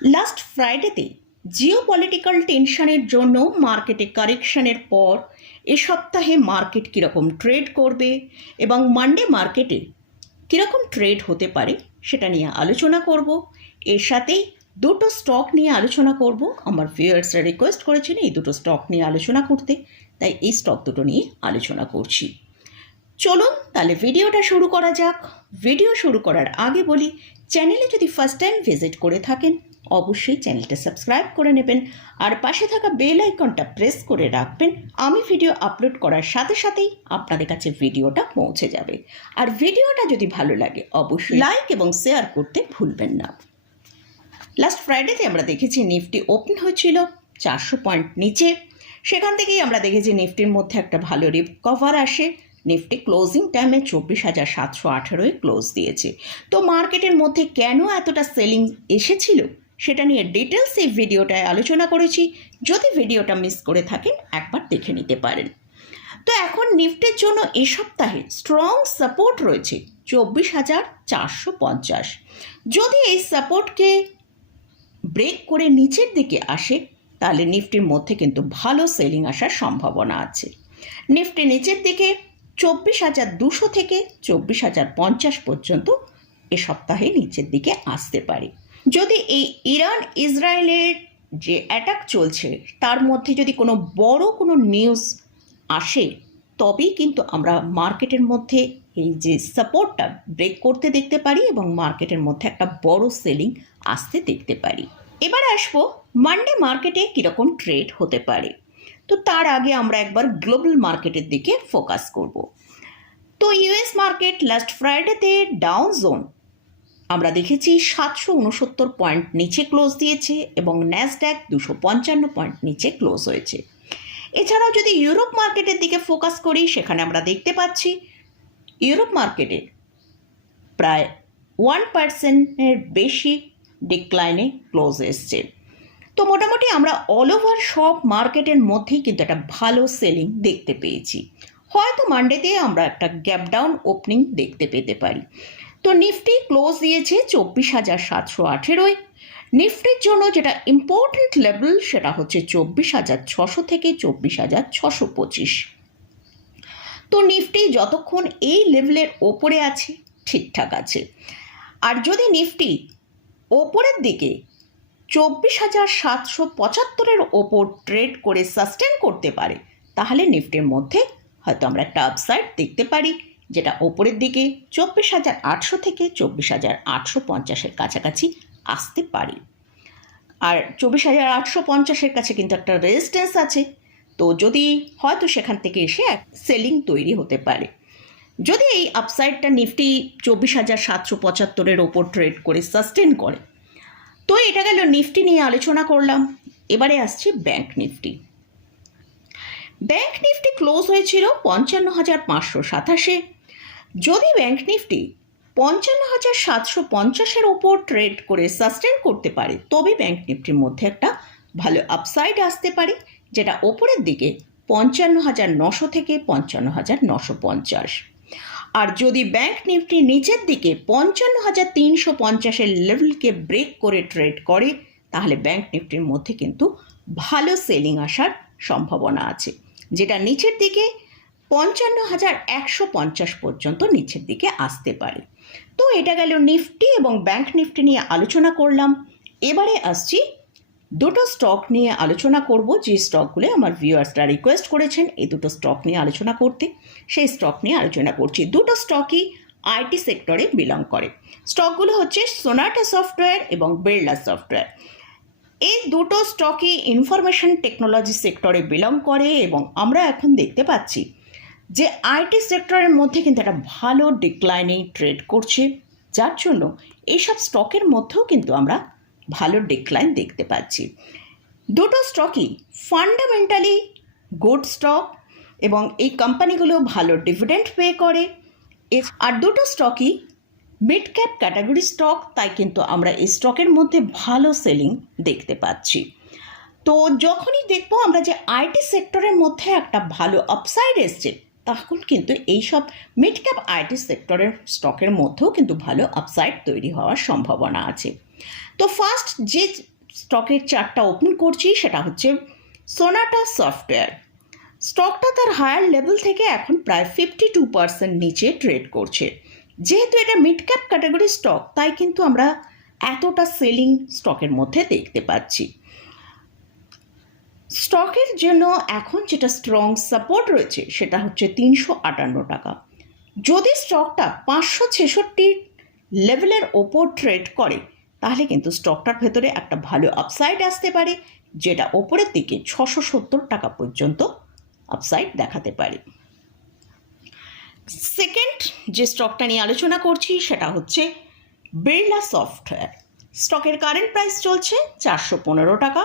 Last ফ্রাইডেতে Jio political টেনশনের জন্য মার্কেটে কারেকশনের পর এ সপ্তাহে মার্কেট কীরকম ট্রেড করবে এবং মানডে মার্কেটে কীরকম ট্রেড হতে পারে সেটা নিয়ে আলোচনা করব। এর সাথেই দুটো স্টক নিয়ে আলোচনা করব। আমার ভিউয়ার্সরা রিকোয়েস্ট করেছেন এই দুটো স্টক নিয়ে আলোচনা করতে, তাই এই স্টক দুটো নিয়ে আলোচনা করছি। চলুন তাহলে ভিডিওটা শুরু করা যাক। ভিডিও শুরু করার আগে বলি চ্যানেলে যদি ফার্স্ট টাইম ভিজিট করে থাকেন অবশ্যই চ্যানেলটা সাবস্ক্রাইব করে নেবেন। আর পাশে থাকা বেল আইকনটা প্রেস করে রাখবেন। আমি ভিডিও আপলোড করার সাথে সাথেই আপনাদের কাছে ভিডিওটা পৌঁছে যাবে। আর ভিডিওটা যদি ভালো লাগে, অবশ্যই লাইক এবং শেয়ার করতে ভুলবেন না। লাস্ট ফ্রাইডেতে আমরা দেখেছি নিফটি ওপেন হয়েছিল চারশো পয়েন্ট নিচে। সেখান থেকেই আমরা দেখেছি নিফটির মধ্যে একটা ভালো রিকভার আসে। নিফটি ক্লোজিং টাইমে চব্বিশ হাজার সাতশো আঠেরোয় ক্লোজ দিয়েছে। তো মার্কেটের মধ্যে কেন এতটা সেলিং এসেছিল? সেটা নিয়ে ডিটেলস এই ভিডিওটায় আলোচনা করেছি। যদি ভিডিওটা মিস করে থাকেন, একবার দেখে নিতে পারেন। তো এখন নিফটের জন্য এ সপ্তাহে স্ট্রং সাপোর্ট রয়েছে চব্বিশ হাজার চারশো পঞ্চাশ। যদি এই সাপোর্টকে ব্রেক করে নিচের দিকে আসে, তাহলে নিফটির মধ্যে কিন্তু ভালো সেলিং আসার সম্ভাবনা আছে। নিফটি নিচের দিকে চব্বিশ হাজার দুশো থেকে চব্বিশ হাজার পঞ্চাশ পর্যন্ত এ সপ্তাহে নিচের দিকে আসতে পারে। যদি এই ইরান ইসরায়েলের যে অ্যাটাক চলছে, তার মধ্যে যদি কোনো বড় কোনো নিউজ আসে, তবেই কিন্তু আমরা মার্কেটের মধ্যে এই যে সাপোর্টটা ব্রেক করতে দেখতে পারি এবং মার্কেটের মধ্যে একটা বড় সেলিং আসতে দেখতে পারি। এবার আসব মানডে মার্কেটে কীরকম ট্রেড হতে পারে। তো তার আগে আমরা একবার গ্লোবাল মার্কেটের দিকে ফোকাস করব। তো ইউএস মার্কেট লাস্ট ফ্রাইডেতে ডাউন জোন আমরা দেখেছি সাতশো উনসত্তর পয়েন্ট নিচে ক্লোজ দিয়েছে এবং ন্যাসড্যাক দুশো পঞ্চান্ন পয়েন্ট নিচে ক্লোজ হয়েছে। এছাড়াও যদি ইউরোপ মার্কেটের দিকে ফোকাস করি, সেখানে আমরা দেখতে পাচ্ছি ইউরোপ মার্কেটে প্রায় ওয়ান পার্সেন্টের বেশি ডিক্লাইনে ক্লোজ এসছে। তো মোটামুটি আমরা অল ওভার সব মার্কেটের মধ্যেই কিন্তু একটা ভালো সেলিং দেখতে পেয়েছি। হয়তো মানডেতে আমরা একটা গ্যাপ ডাউন ওপেনিং দেখতে পেতে পারি। তো নিফটি ক্লোজ দিয়েছে চব্বিশ হাজার সাতশো আঠেরোয়। নিফটির জন্য যেটা ইম্পর্ট্যান্ট লেভেল সেটা হচ্ছে চব্বিশ হাজার ছশো থেকে চব্বিশ হাজার ছশো পঁচিশ। তো নিফটি যতক্ষণ এই লেভেলের ওপরে আছে, ঠিকঠাক আছে। আর যদি নিফটি ওপরের দিকে চব্বিশ হাজার সাতশো পঁচাত্তরের ওপর ট্রেড করে সাস্টেন করতে পারে, তাহলে নিফটির মধ্যে হয়তো আমরা একটা আপসাইড দেখতে পারি। যেটা ওপরের দিকে চব্বিশ হাজার আটশো থেকে চব্বিশ হাজার আটশো পঞ্চাশের কাছাকাছি আসতে পারে। আর চব্বিশ হাজার আটশো পঞ্চাশের কাছে কিন্তু একটা রেজিস্ট্যান্স আছে। তো যদি হয়তো সেখান থেকে এসে এক সেলিং তৈরি হতে পারে। যদি এই আপসাইডটা নিফটি চব্বিশ হাজার সাতশো পঁচাত্তরের ওপর ট্রেড করে সাস্টেন করে, তো এটা গেল নিফটি নিয়ে আলোচনা করলাম। এবারে আসছে bank Nifty bank Nifty close হয়েছিল পঞ্চান্ন হাজার পাঁচশো সাতাশে। যদি ব্যাংক নিফটি পঞ্চান্ন হাজার সাতশো পঞ্চাশের ওপর ট্রেড করে সাস্টেন করতে পারে তবে ব্যাংক নিফটির মধ্যে একটা ভালো আপসাইড আসতে পারে, যেটা ওপরের দিকে পঞ্চান্ন হাজার নশো থেকে পঞ্চান্ন হাজার নশো পঞ্চাশ। আর যদি ব্যাংক নিফটি নিচের দিকে পঞ্চান্ন হাজার তিনশো পঞ্চাশের লেভেলকে ব্রেক করে ট্রেড করে, তাহলে ব্যাংক নিফটির মধ্যে কিন্তু ভালো সেলিং আসার সম্ভাবনা আছে। যেটা নিচের দিকে পঞ্চান্ন হাজার একশো পঞ্চাশ পর্যন্ত নিচের দিকে আসতে পারে। তো এটা গেল নিফটি এবং ব্যাংক নিফটি নিয়ে আলোচনা করলাম। এবারে আসছি দুটো স্টক নিয়ে আলোচনা করব। যে স্টকগুলো আমার ভিউয়ার্সরা রিকোয়েস্ট করেছেন, এই দুটো স্টক নিয়ে আলোচনা করতে। সেই স্টক নিয়ে আলোচনা করছি। দুটো স্টকই আইটি সেক্টরে বিলং করে। স্টকগুলো হচ্ছে সোনাটা সফটওয়্যার এবং বিড়লা সফটওয়্যার এই দুটো স্টকই ইনফরমেশন টেকনোলজি সেক্টরে বিলং করে এবং আমরা এখন দেখতে পাচ্ছি যে আইটি সেক্টরের মধ্যে কিন্তু একটা ভালো ডিক্লাইনেই ট্রেড করছে। যার জন্য এইসব স্টকের মধ্যেও কিন্তু আমরা ভালো ডিক্লাইন দেখতে পাচ্ছি। দুটো স্টকই ফান্ডামেন্টালি গুড স্টক এবং এই কোম্পানিগুলো ভালো ডিভিডেন্ড পে করে। আর দুটো স্টকই মিড ক্যাপ ক্যাটাগরি স্টক তাই কিন্তু আমরা এই স্টকের মধ্যে ভালো সেলিং দেখতে পাচ্ছি। তো যখনই দেখব আমরা যে আইটি সেক্টরের মধ্যে একটা ভালো আপসাইড এসছে তখন কিন্তু এইসব মিড ক্যাপ আইটি সেক্টরের স্টকের মধ্যেও কিন্তু ভালো আপসাইড তৈরি হওয়ার সম্ভাবনা আছে। তো ফার্স্ট যে স্টকের চার্টটা ওপেন করছি সেটা হচ্ছে সোনাটা সফটওয়্যার স্টকটা তার হায়ার লেভেল থেকে এখন প্রায় ফিফটি টু পার্সেন্ট নিচে ট্রেড করছে। যেহেতু এটা মিড ক্যাপ ক্যাটাগরি স্টক তাই কিন্তু আমরা এতটা সেলিং স্টকের মধ্যে দেখতে পাচ্ছি। স্টকের জন্য এখন যেটা স্ট্রং সাপোর্ট রয়েছে, সেটা হচ্ছে তিনশো আটান্ন টাকা। যদি স্টকটা পাঁচশো ছেষট্টি লেভেলের ওপর ট্রেড করে, তাহলে কিন্তু স্টকটার ভেতরে একটা ভালো আপসাইড আসতে পারে, যেটা ওপরের দিকে ছশো সত্তর টাকা পর্যন্ত আপসাইড দেখাতে পারে। সেকেন্ড যে স্টকটা নিয়ে আলোচনা করছি, সেটা হচ্ছে বিড়লা সফটওয়্যার স্টকের কারেন্ট প্রাইস চলছে চারশো পনেরো টাকা,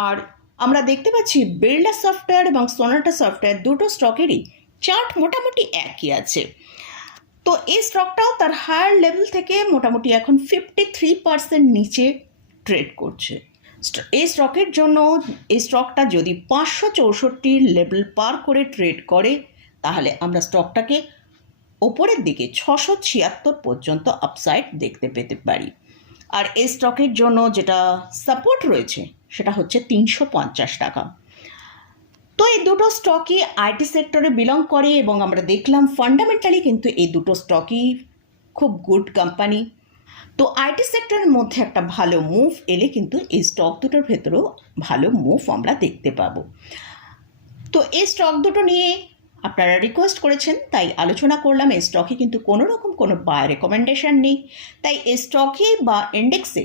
আর আমরা দেখতে পাচ্ছি বিড়লা সফটওয়্যার এবং সোনাটা সফটওয়্যার দুটো স্টকেরই চার্ট মোটামুটি একই আছে। তো এই স্টকটাও তার হায়ার লেভেল থেকে মোটামুটি এখন ফিফটি থ্রি পার্সেন্ট নিচে ট্রেড করছে। এই স্টকের জন্য, এই স্টকটা যদি পাঁচশো চৌষট্টি লেভেল পার করে ট্রেড করে, তাহলে আমরা স্টকটাকে ওপরের দিকে ছশো ছিয়াত্তর পর্যন্ত আপসাইড দেখতে পেতে পারি। আর এই স্টকের জন্য যেটা সাপোর্ট রয়েছে সেটা হচ্ছে তিনশো পঞ্চাশ টাকা। তো এই দুটো স্টকই আইটি সেক্টরে বিলং করে এবং আমরা দেখলাম ফান্ডামেন্টালি কিন্তু এই দুটো স্টকই খুব গুড কোম্পানি তো আইটি সেক্টরের মধ্যে একটা ভালো মুভ এলে কিন্তু এই স্টক দুটোর ভেতরেও ভালো মুভ আমরা দেখতে পাবো। তো এই স্টক দুটো নিয়ে আপনারা রিকোয়েস্ট করেছেন, তাই আলোচনা করলাম, এই স্টকে কিন্তু কোনো রকম কোনো বাই রেকমেন্ডেশন নেই। তাই এই স্টকে বা ইন্ডেক্সে